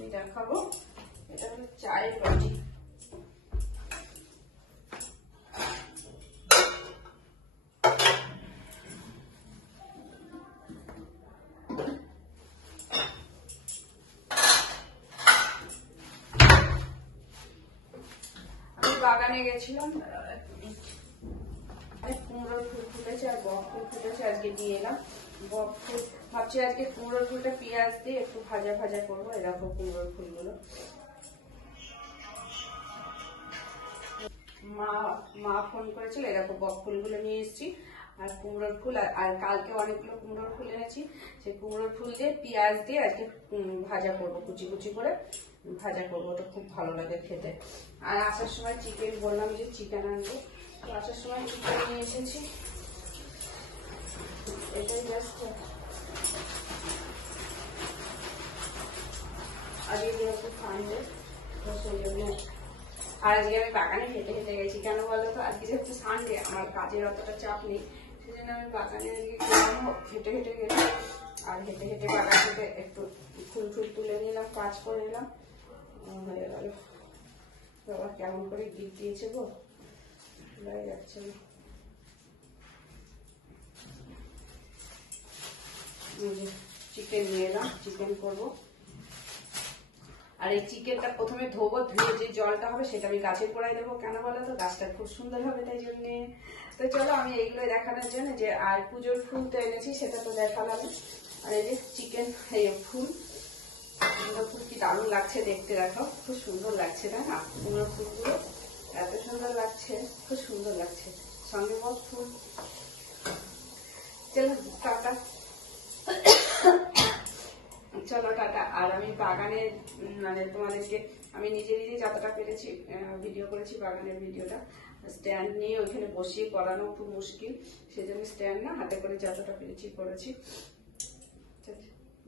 আমি দেখাবো। এটা হলো চায়ের বাটি। আমি বাগানে গেছিলাম, কুমড়োর ফুল ফুটেছে আর বক ফুল ফুটেছে, আজকে দিয়ে এলাম। বক ফুল ভাবছি আজকে কুমড়োর ফুলটা পেঁয়াজ দিয়ে একটু ভাজা ভাজা করবো। এরকম কুমড়োর ফুলগুলো মা ফোন করেছিল, এরকম বক ফুলগুলো নিয়ে এসেছি আর কুমড়োর ফুল। আর কালকে অনেকগুলো কুমড়োর ফুল এনেছি, সেই কুমড়োর ফুল দিয়ে পেঁয়াজ দিয়ে আজকে ভাজা করবো, কুচি কুচি করে ভাজা করবো। ওটা খুব ভালো লাগে খেতে। আর আসার সময় চিকেন বললাম যে চিকেন আনবো, তো আসার সময় চিকেন নিয়ে এসেছি। এটাই জাস্ট আজকে যেহেতু সানডে, তো সেই জন্য। আর আজকে আমি বাগানে হেঁটে হেঁটে গেছি, কেন বলতো? আজকে যেহেতু সানডে, আমার কাজের অতটা চাপ নেই, সেই জন্য আমি বাগানে আজকে গেলাম, হেঁটে হেঁটে গেলাম। আর হেঁটে হেঁটে বাগান থেকে একটু ফুল ফুল তুলে নিলাম, কাজ করে নিলাম, হয়ে গেল। বাবা কেমন করে গিট দিয়েছে গো, ভুলে যাচ্ছে না। চিকেন নিয়ে এলাম, চিকেন করবো। আর এই চিকেনটা প্রথমে ধোবো, ধুয়ে যে জলটা হবে সেটা আমি গাছের গোড়ায় দেবো। কেন বলো তো? গাছটা খুব সুন্দর হবে তাই জন্যে। তো চলো, আমি এইগুলো দেখানোর জন্য যে আর পুজোর ফুল তো এনেছি, সেটা তো দেখালাম। আর এই যে চিকেন, এই ফুল, ফুল কি দারুণ লাগছে দেখতে, দেখো খুব সুন্দর লাগছে, তাই না? কুমড়ো ফুলগুলো এত সুন্দর লাগছে, খুব সুন্দর লাগছে, সঙ্গে বক ফুল। চলো টাটা, চলো টাটা। আর আমি বাগানের মানে তোমাদেরকে আমি নিজে নিজে যতটা পেরেছি ভিডিও করেছি, বাগানের ভিডিওটা। স্ট্যান্ড নিয়ে ওইখানে বসিয়ে করানো খুব মুশকিল, সেজন্য স্ট্যান্ড না, হাতে করে যতটা পেরেছি করেছি।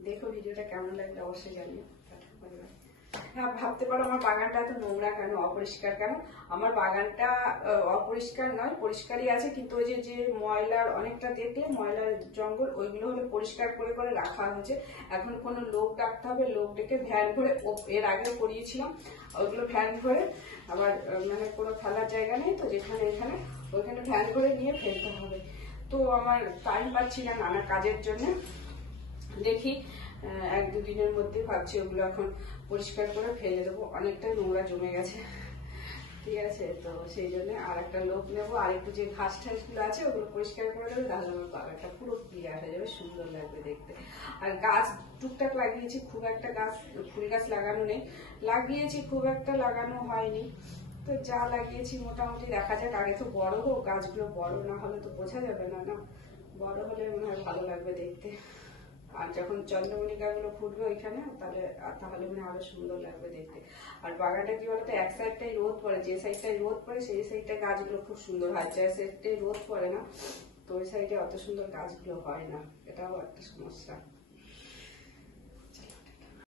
দেখো ভিডিওটা কেমন লাগলো অবশ্যই জানিও। হ্যাঁ, ভাবতে পারো আমার বাগানটা এত নোংরা কেন, অপরিষ্কার কেন? আমার বাগানটা অপরিষ্কার নয়, পরিষ্কারই আছে, কিন্তু ওই যে ময়লার অনেকটা দেখলে ময়লার জঙ্গল, ওইগুলো হলে পরিষ্কার করে করে রাখা হয়েছে। এখন কোনো লোক ডাকতে হবে, লোক ডেকে ভ্যান ভরে, এর আগেও করিয়েছিলাম, ওইগুলো ভ্যান ভরে আবার মানে কোনো ফেলার জায়গা নেই তো, যেখানে এখানে ওইখানে ভ্যান ভরে নিয়ে ফেলতে হবে। তো আমার টাইম পাচ্ছি না নানা কাজের জন্য। দেখি এক দুদিনের মধ্যে ভাবছি ওগুলো এখন পরিষ্কার করে ফেলে দেবো, অনেকটাই নোংরা জমে গেছে। ঠিক আছে, তো সেই জন্য আর একটা লোক নেবো, আর একটু যে ঘাস ঠাস গুলো আছে ওগুলো পরিষ্কার করে দেবে, তাহলে আমার বাগানটা পুরো ক্লিয়ার হয়ে যাবে, সুন্দর লাগবে দেখতে। আর গাছ টুকটাক লাগিয়েছি, খুব একটা গাছ, ফুল গাছ লাগানো নেই, লাগিয়েছি খুব একটা লাগানো হয়নি। তো যা লাগিয়েছি মোটামুটি দেখা যাক, আগে তো বড় হোক গাছগুলো, বড় না হলে তো বোঝা যাবে না, না বড় হলে মনে হয় ভালো লাগবে দেখতে। আর যখন চন্দ্রমল্লিকা গুলো ফুটবে ওইখানে, তাহলে মানে আরো সুন্দর লাগবে দেখতে। আর বাগানটা কি বলতো, এক সাইডটাই রোদ পড়ে, যে সাইডটাই রোদ পড়ে সেই সাইডটা গাছগুলো খুব সুন্দর হয়, যে সাইডটাই রোদ পড়ে না তো ওই সাইডে অত সুন্দর গাছগুলো হয় না, এটাও একটা সমস্যা।